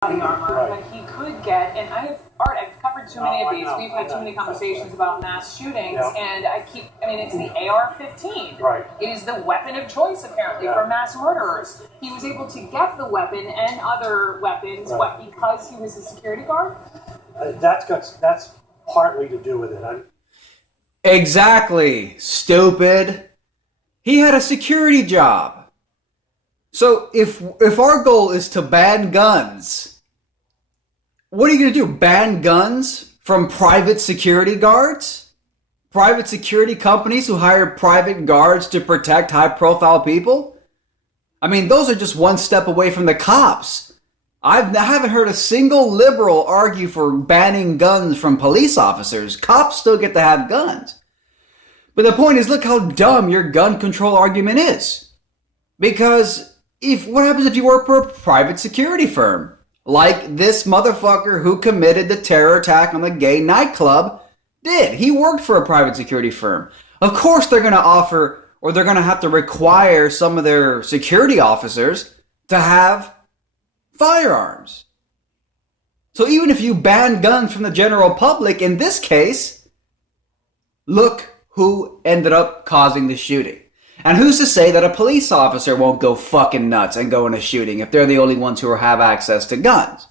body armor, but he could get, and I've covered too many of these. We've had too many conversations about mass shootings, and it's the AR-15. Right. It is the weapon of choice, apparently, for mass murderers. He was able to get the weapon and other weapons, because he was a security guard? That's partly to do with it. Exactly, stupid. He had a security job. So if our goal is to ban guns, what are you going to do? Ban guns from private security guards? Private security companies who hire private guards to protect high-profile people? I mean, those are just one step away from the cops. I haven't heard a single liberal argue for banning guns from police officers. Cops still get to have guns. But the point is, look how dumb your gun control argument is. Because what happens if you work for a private security firm? Like this motherfucker who committed the terror attack on the gay nightclub did. He worked for a private security firm. Of course they're going to offer, or they're going to have to require some of their security officers to have firearms. So even if you ban guns from the general public, in this case, look who ended up causing the shooting. And who's to say that a police officer won't go fucking nuts and go in a shooting if they're the only ones who have access to guns?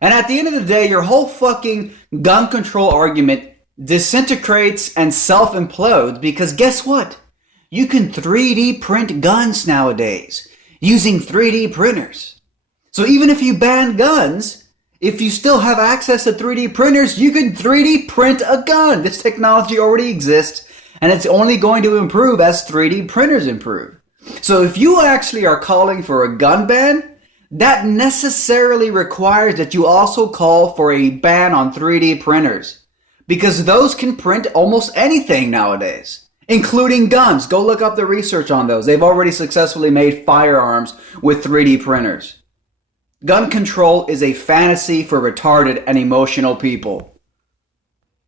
And at the end of the day, your whole fucking gun control argument disintegrates and self-implodes because guess what? You can 3D print guns nowadays using 3D printers. So even if you ban guns, if you still have access to 3D printers, you can 3D print a gun. This technology already exists. And it's only going to improve as 3D printers improve. So if you actually are calling for a gun ban, that necessarily requires that you also call for a ban on 3D printers. Because those can print almost anything nowadays, including guns. Go look up the research on those. They've already successfully made firearms with 3D printers. Gun control is a fantasy for retarded and emotional people.